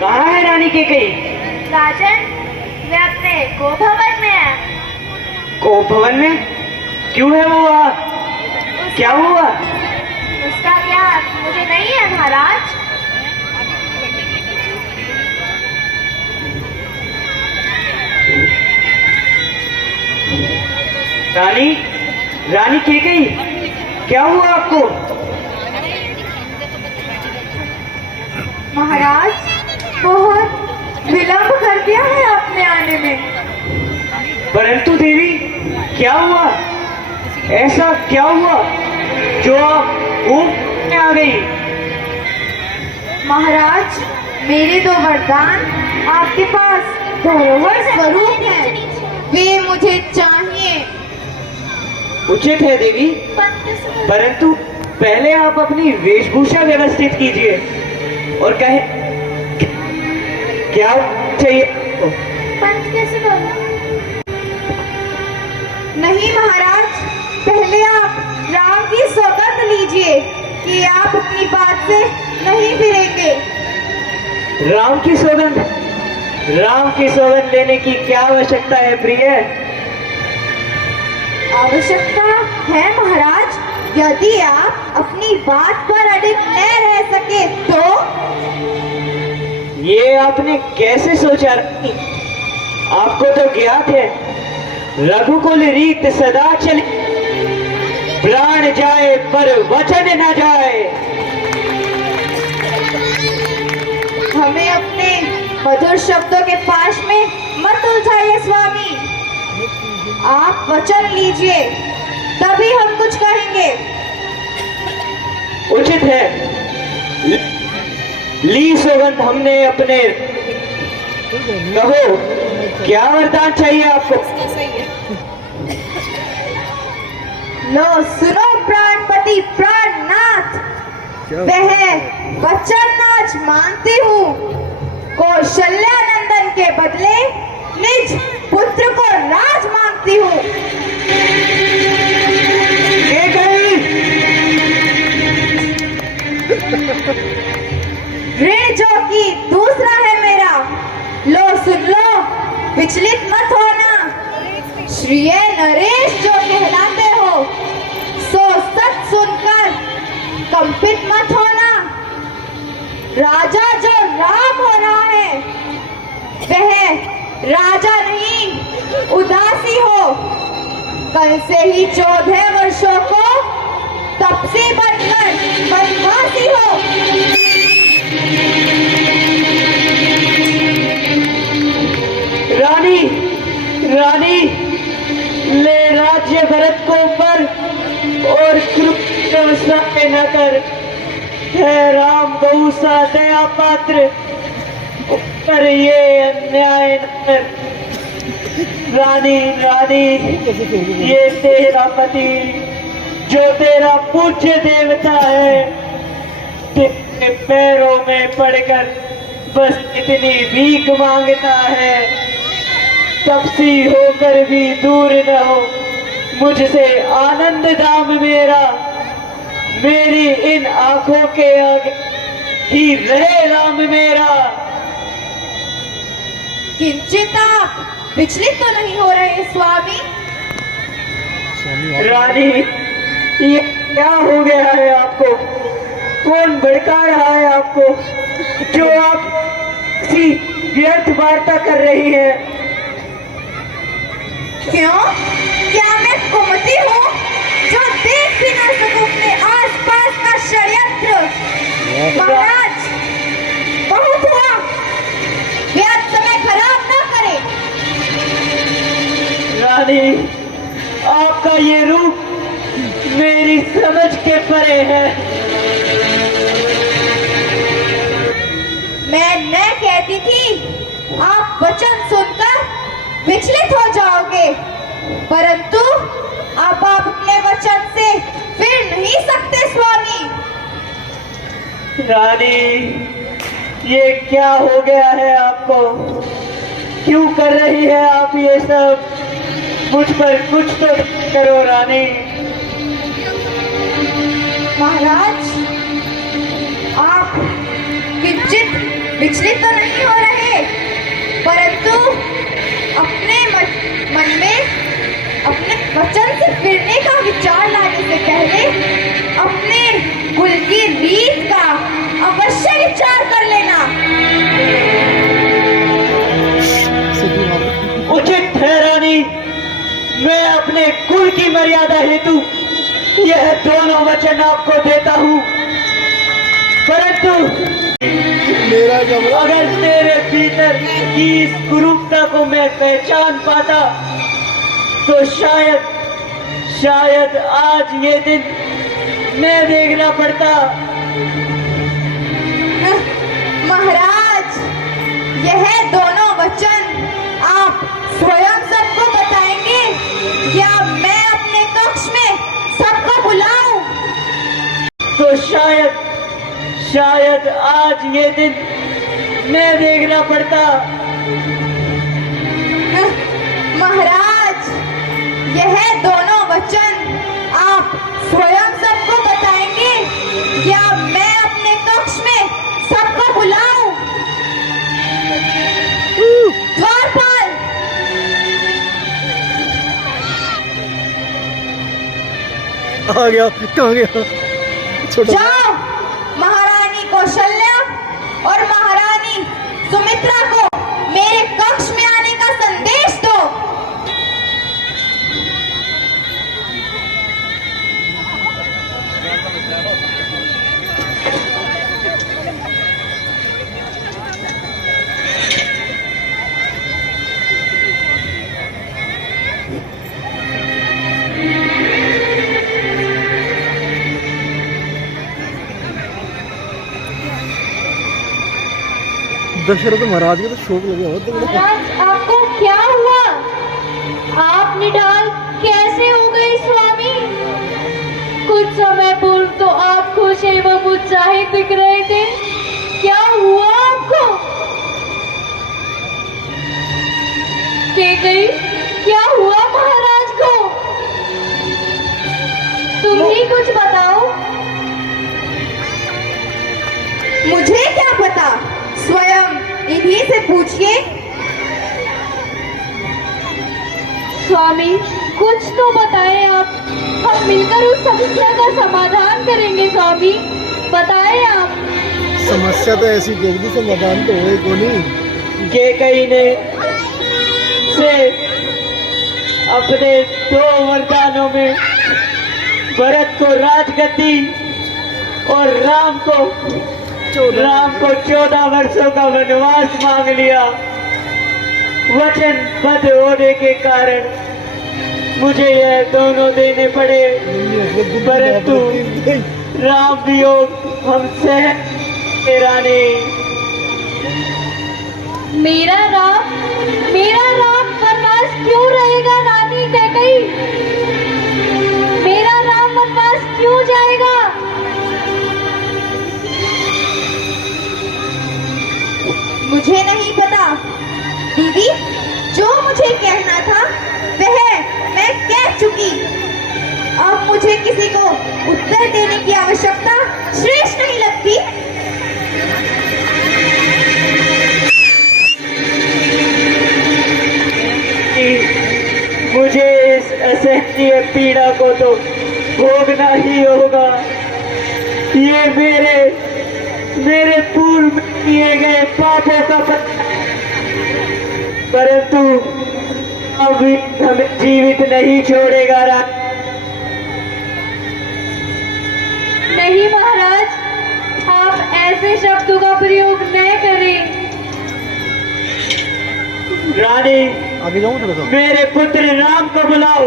कहाँ है रानी कैकेयी? राजन, वे अपने गोभवन में है। गोभवन में? क्यों है वो वहाँ? क्या हुआ? उसका क्या मुझे नहीं है महाराज। रानी, रानी कैकेयी, क्या हुआ आपको? महाराज, बहुत विलंब कर दिया है आपने आने में। परंतु देवी, क्या हुआ? ऐसा क्या हुआ जो आप ऊँट में आ गई? महाराज, मेरे दो वरदान आपके पास धरोहर स्वरूप हैं। वे मुझे चाहिए। उचित है देवी, परंतु पहले आप अपनी वेशभूषा व्यवस्थित कीजिए और कहे क्या चाहिए। पंच कैसे बोला? नहीं महाराज, पहले आप राम की सौगंध लीजिए कि आप अपनी बात से नहीं फिरेंगे। राम की सौगंध? राम की सौगंध लेने की क्या आवश्यकता है प्रिय? आवश्यकता है महाराज, यदि आप अपनी बात पर अडिग न रह सके तो। ये आपने कैसे सोचा? आपको तो ज्ञात है, रघुकुल रीत सदा चले, प्राण जाए पर वचन न जाए। हमें अपने मधुर शब्दों के पाश में मत उलझाइए स्वामी। आप वचन लीजिए, तभी हम कुछ कहेंगे। उचित है, ली सौगंध हमने अपने। कहो, क्या वरदान चाहिए आपको? लो सुनो प्राणपति प्राणनाथ, वह वचन आज मानती हूँ। कौशल्या नंदन के बदले निज पुत्र को राज मांगती हूँ। ऋण जो कि दूसरा है मेरा, लो सुन लो, विचलित मत होना। श्रीय नरेश जो कहलाते हो, सो सच सुनकर कंपित मत होना। राजा जो राम हो रहा है, वह राजा नहीं उदासी हो। कल से ही 14 वर्षों को तपसी बनकर वनवासी हो। रानी, रानी, ले राज्य भरत को ऊपर और व्यवस्था पे न कर। है राम बहु सा दया पात्र, पर ये अन्याय न कर। रानी, रानी, ये तेरा पति जो तेरा पूज्य देवता है, तेरे पैरों में पड़कर बस इतनी भीख मांगता है। तपसी होकर भी दूर न हो मुझसे आनंद धाम मेरा। मेरी इन आंखों के आगे ही रहे राम मेरा। किंचित आप विचलित तो नहीं हो रहे स्वामी? रानी, ये क्या हो गया है आपको? कौन भड़का रहा है आपको जो आप किसी व्यर्थ वार्ता कर रही है? क्यों? क्या मैं कुमती हूँ जो देख भी न सकूं अपने आसपास का षड्यंत्र? महाराज, बहुत हुआ, व्यर्थ समय खराब न करे। रानी, आपका ये रूप मेरी समझ के परे है। मैं न कहती थी आप वचन सुनकर विचलित हो जाओगे, परंतु अब आप अपने वचन से फिर नहीं सकते स्वामी। रानी, ये क्या हो गया है आपको? क्यों कर रही है आप ये सब? मुझ पर कुछ तो करो रानी। महाराज, आप किंचित विचलित मूर्छित तो नहीं हो रहे, परंतु अपने मन में अपने वचन से फिरने का विचार लाने से पहले अपने कुल की रीत का अवश्य विचार कर लेना। उचित है रानी, मैं अपने कुल की मर्यादा हेतु यह दोनों वचन आपको देता हूँ, परंतु अगर तेरे भीतर की इस कुरूपता को मैं पहचान पाता तो शायद आज ये दिन मैं देखना पड़ता। महाराज, यह दोनों वचन आप स्वयं सबको बताएंगे या मैं अपने कक्ष में सबको बुलाऊं? तो शायद आज ये दिन मैं देखना पड़ता। महाराज, यह दोनों वचन आप स्वयं सबको बताएंगे या मैं अपने कक्ष में सबको बुलाऊं? द्वारपाल, आ गया, कहाँ गया? छोटा जाओ महारानी कौशल्या और महारानी सुमित्रा को मेरे कक्ष में आने का संदेश दो। दशरथ महाराज के तो शोक लगे हो तो महाराज, आपको क्या हुआ? आप निढाल कैसे हो गए स्वामी? कुछ समय पूर्व तो आप खुश एवं उत्साहित दिख रहे थे, क्या हुआ आपको? केकई, क्या हुआ महाराज को? तुम ही कुछ बताओ। मुझे क्या पता, स्वयं इन्हीं से पूछिए। स्वामी, कुछ तो बताएं आप, हम मिलकर उस समस्या का समाधान करेंगे। स्वामी, बताएं आप। समस्या तो ऐसी जल्दी समाधान तो होए को नहीं। केकई ने से अपने 2 वरदानों में भरत को राजगद्दी और राम को 14 वर्षों का वनवास मांग लिया। वचनबद्ध होने के कारण मुझे यह दोनों देने पड़े, परंतु राम वियोग हम सह रानी। मेरा राम वनवास क्यों रहेगा रानी कैकई? मेरा राम वनवास क्यों जाएगा? मुझे नहीं पता दीदी, जो मुझे कहना था वह मैं कह चुकी। अब मुझे किसी को उत्तर देने की आवश्यकता श्रेष्ठ नहीं लगती। मुझे इस असहनीय पीड़ा को तो भोगना ही होगा। ये मेरे पूर्व किए गए पापों का परंतु अभी हमें जीवित नहीं छोड़ेगा। नहीं महाराज, आप ऐसे शब्दों का प्रयोग न करें। रानी, आगे जाऊँ थोड़ा सा? मेरे पुत्र राम को बुलाओ,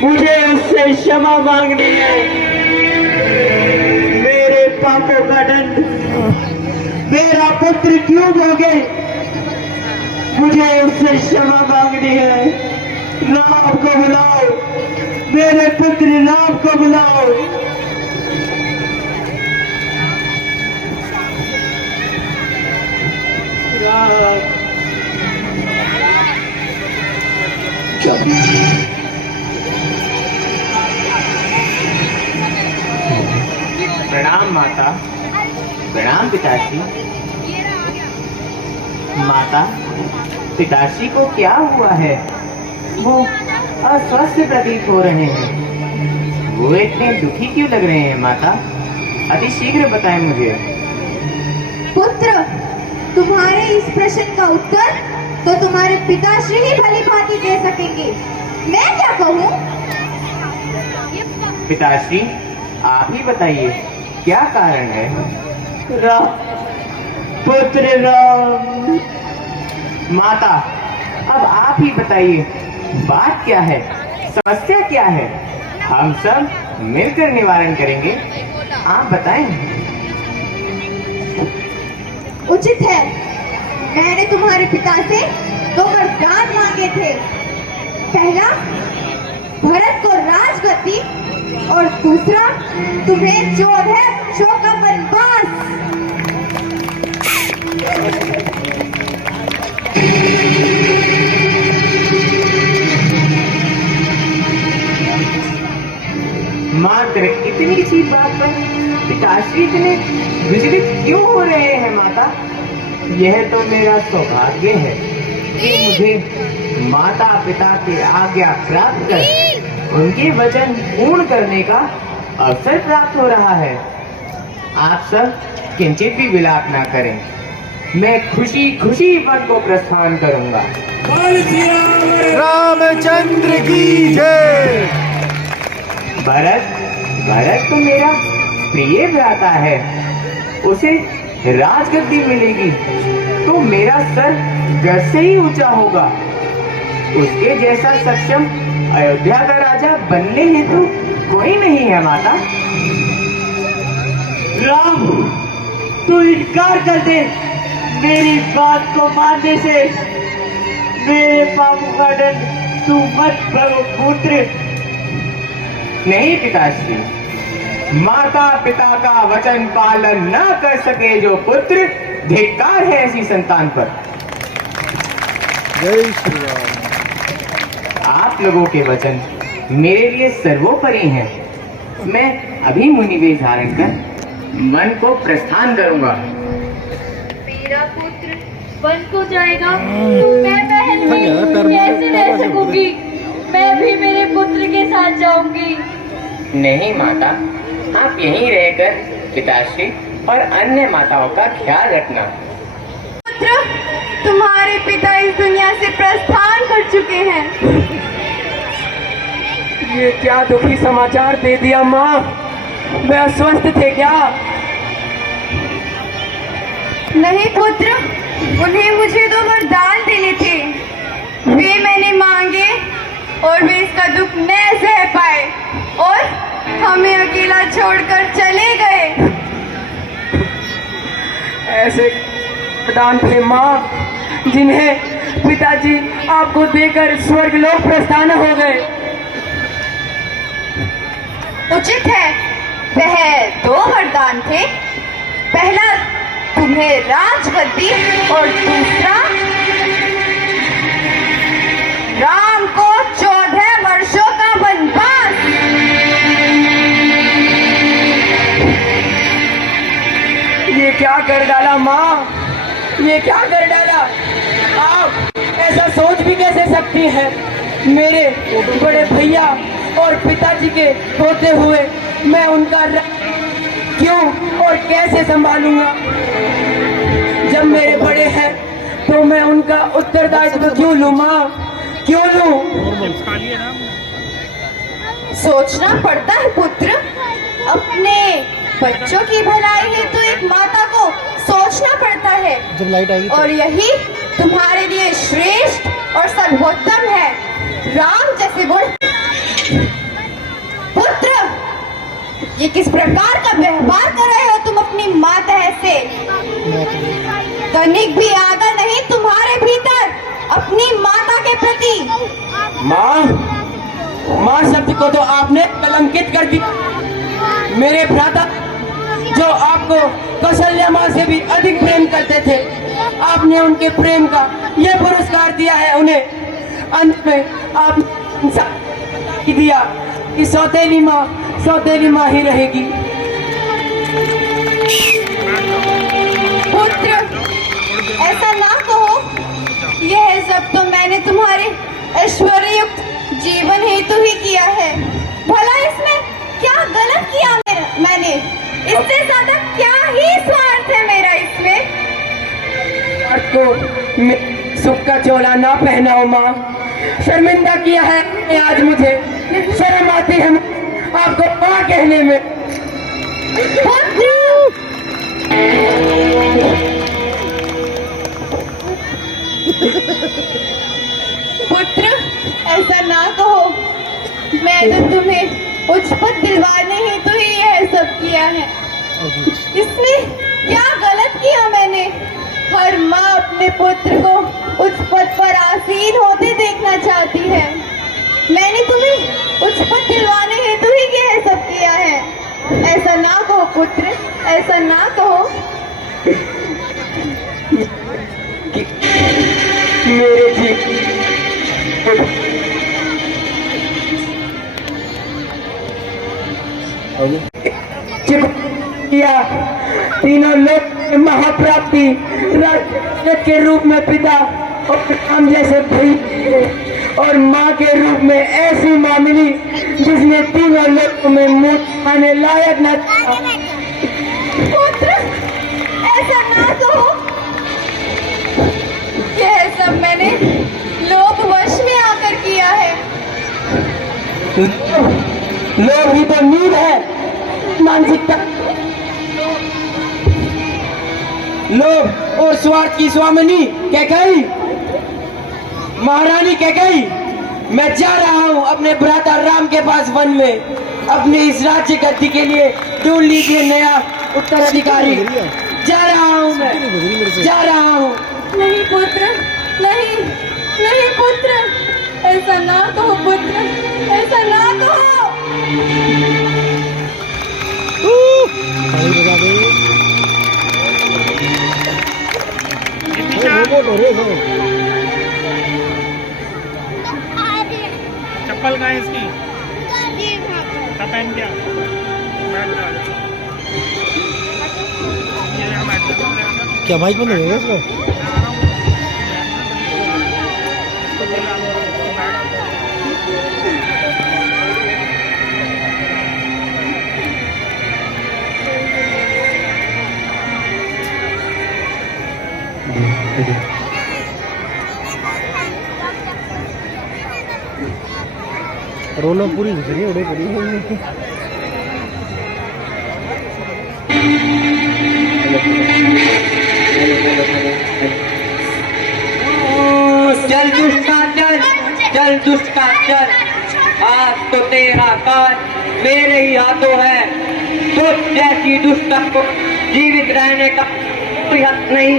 मुझे उससे क्षमा मांगनी है। मेरे पापों का दंड मेरा पुत्र क्यों भोगे, मुझे उससे क्षमा मांगनी है। राम को बुलाओ, मेरे पुत्र राम को बुलाओ। राम, प्रणाम माता, प्रणाम पिताश्री। माता, पिताश्री को क्या हुआ है? वो अस्वस्थ प्रतीत हो रहे हैं। वो इतने दुखी क्यों लग रहे हैं माता? अति शीघ्र बताएं मुझे। पुत्र, तुम्हारे इस प्रश्न का उत्तर तो तुम्हारे पिताश्री ही भली भांति दे सकेंगे। मैं क्या कहूँ? पिताश्री, आप ही बताइए, क्या कारण है? राम, पुत्र राम। माता, अब आप ही बताइए, बात क्या है, समस्या क्या है? हम सब मिलकर निवारण करेंगे। आप बताएं। उचित है, मैंने तुम्हारे पिता से 2 वरदान मांगे थे। पहला, भरत को राजगद्दी, और दूसरा, तुम्हें 14 वर्षों का वनवास। मात्र इतनी सी बात पर पिताश्री इतने विचलित क्यों हो रहे हैं माता? यह तो मेरा सौभाग्य है कि मुझे माता पिता की आज्ञा प्राप्त कर उनके वचन पूर्ण करने का अवसर प्राप्त हो रहा है। आप सब किंचित भी विलाप ना करें, मैं खुशी खुशी वन को प्रस्थान करूंगा। रामचंद्र की जय। भरत तो मेरा प्रिय भ्राता है, उसे राजगद्दी मिलेगी तो मेरा सर घर से ही ऊंचा होगा। उसके जैसा सक्षम अयोध्या का राजा बनने हेतु कोई नहीं है माता। राम, तू इनकार कर दे मेरी बात को मानने से। मेरे पापों का दंड तू मत भरो पुत्र। नहीं पिताश्री, माता पिता का वचन पालन न कर सके जो पुत्र, धिक्कार है ऐसी संतान पर। जय श्री राम। आप लोगों के वचन मेरे लिए सर्वोपरि हैं। मैं अभी मुनि वेश धारण कर मन को प्रस्थान करूंगा। मेरा पुत्र वन को जाएगा तो मैं बहन भी कैसे रह सकूंगी? मैं भी मेरे पुत्र के साथ जाऊंगी। नहीं माता, आप यहीं रहकर पिताश्री और अन्य माताओं का ख्याल रखना। पुत्र, तुम्हारे पिता इस दुनिया से प्रस्थान कर चुके हैं। ये क्या दुखी समाचार दे दिया माँ? मैं अस्वस्थ थे क्या? नहीं पुत्र, उन्हें मुझे 2 वरदान देने थे, वे मैंने मांगे और वे इसका दुख न सह पाए और हमें अकेला छोड़कर चले गए। ऐसे वरदान थे माँ जिन्हें पिताजी आपको देकर स्वर्गलोक प्रस्थान हो गए। उचित है, वह 2 वरदान थे। पहला, तुम्हें राजगद्दी, और दूसरा, राम को 14 वर्षों का वनवास। ये क्या कर डाला माँ? ये क्या कर डाला? आप ऐसा सोच भी कैसे सकती हैं? मेरे बड़े भैया और पिताजी के होते हुए मैं उनका क्यों और कैसे संभालूंगा? जब मेरे बड़े हैं तो मैं उनका उत्तरदायित्व क्यों लूं माँ? क्यों लूं? सोचना पड़ता है पुत्र, अपने बच्चों की भलाई है तो एक माता को सोचना पड़ता है। जब लाइट आएगी और यही तुम्हारे लिए श्रेष्ठ और सर्वोत्तम है। राम जैसे गुण। पुत्र, ये किस प्रकार का व्यवहार कर रहे हो तुम अपनी माता से? तनिक भी आदर नहीं तुम्हारे भीतर अपनी माता के प्रति। माँ शब्द को तो आपने कलंकित कर दिया। मेरे भ्राता जो आपको कौशल्या माँ से भी अधिक प्रेम करते थे, आपने उनके प्रेम का यह पुरस्कार दिया है उन्हें। अंत में आप दिया कि सौतेली माँ ही रहेगी। पुत्र, ऐसा ना कहो। यह सब तो मैंने तुम्हारे ऐश्वर्ययुक्त जीवन हेतु ही किया है। भला इसमें क्या गलत किया मैंने? इससे ज्यादा क्या ही स्वार्थ है मेरा इसमें? आपको सुख का चोला ना पहनाओ माँ, शर्मिंदा किया है आज मुझे। शर्म आती है आपको माँ कहने में। पुत्र, ऐसा ना कहो। मैं तो तुम्हें उच्च पद दिलवाने ही तो ही यह सब किया है। इसमें क्या गलत किया मैंने? हर माँ अपने पुत्र को उच्च पद पर आसीन होते देखना चाहती है। मैंने तुम्हें उच्च पद दिलवाने हेतु ही यह सब किया है। ऐसा ना कहो पुत्र, ऐसा ना कहो। मेरे जी किया तीनों लोग महाप्राप्ति, राज्य के रूप में पिता और राम जैसे भाई और माँ के रूप में ऐसी माँ मिली जिसने तीनों लोगों में मुंह खाने लायक न था। पुत्र, ऐसा ना कहो। यह सब मैंने लोभ वश में आकर किया है। लोग ही तो नींद है मानसिकता। लोभ और स्वार्थ की स्वामिनी कैकेयी, महारानी कैकेयी, मैं जा रहा हूँ अपने भ्राता राम के पास वन में। अपने इस राज्य गद्दी के लिए ढूंढ लीजिए नया उत्तराधिकारी। जा रहा हूँ मैं, जा रहा हूँ। नहीं पुत्र, नहीं, नहीं पुत्र, ऐसा ना कहो पुत्र, ऐसा ना कहो। चप्पल कहाँ है इसकी? क्या पहन क्या? क्या माइक बंद हो गया इसका? रोना पूरी गुजरी उड़े पूरी चल दुष्ट का चल, चल दुष्ट का चल। आज तो तेरा काल मेरे ही हाथों है। तो जैसी दुष्टता को जीवित रहने का कोई हक नहीं।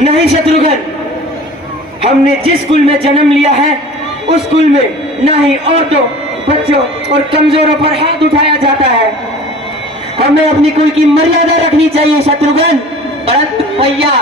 नहीं शत्रुघ्न, हमने जिस कुल में जन्म लिया है उस कुल में ना ही औरतों, बच्चों और कमजोरों पर हाथ उठाया जाता है। हमें अपनी कुल की मर्यादा रखनी चाहिए शत्रुघ्न। परंतु भैया